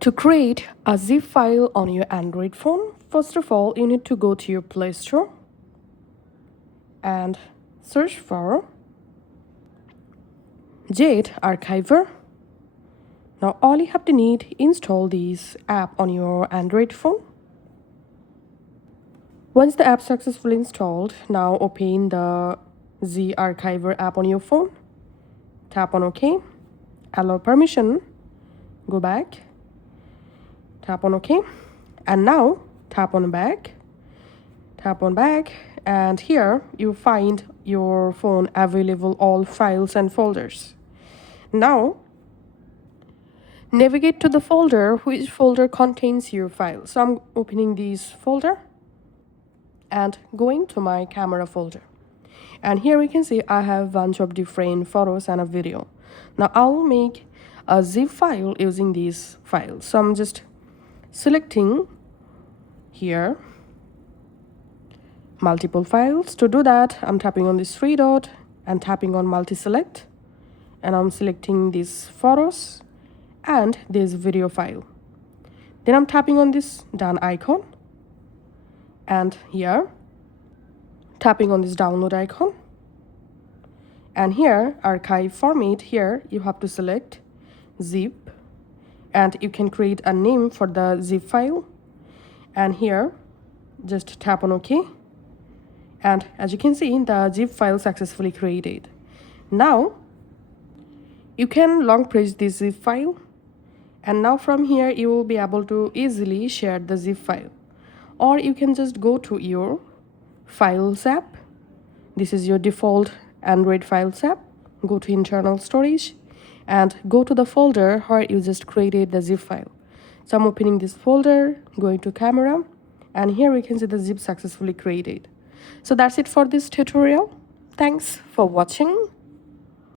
To create a zip file on your Android phone, first of all, you need to go to your Play Store and search for Jade Archiver. Now all you have to need, install this app on your Android phone. Once the app successfully installed, now open the Z Archiver app on your phone. Tap on OK, allow permission, go back, tap on OK, and now tap on back, and here you find your phone available all files and folders. Now navigate to the folder which folder contains your file. So I'm opening this folder and going to my camera folder, and here we can see I have a bunch of different photos and a video. Now I'll make a zip file using these files. So I'm just selecting here multiple files. To do that, I'm tapping on this three dot and tapping on multi-select, and I'm selecting these photos and this video file. Then I'm tapping on this done icon, and here tapping on this download icon, and here archive format. Here you have to select zip, and you can create a name for the zip file, and here just tap on OK, and as you can see, the zip file successfully created. Now you can long press this zip file, and now from here you will be able to easily share the zip file. Or you can just go to your Files app. This is your default Android Files app. Go to internal storage and go to the folder where you just created the zip file. So I'm opening this folder, going to camera, and here we can see the zip successfully created. So that's it for this tutorial. Thanks for watching.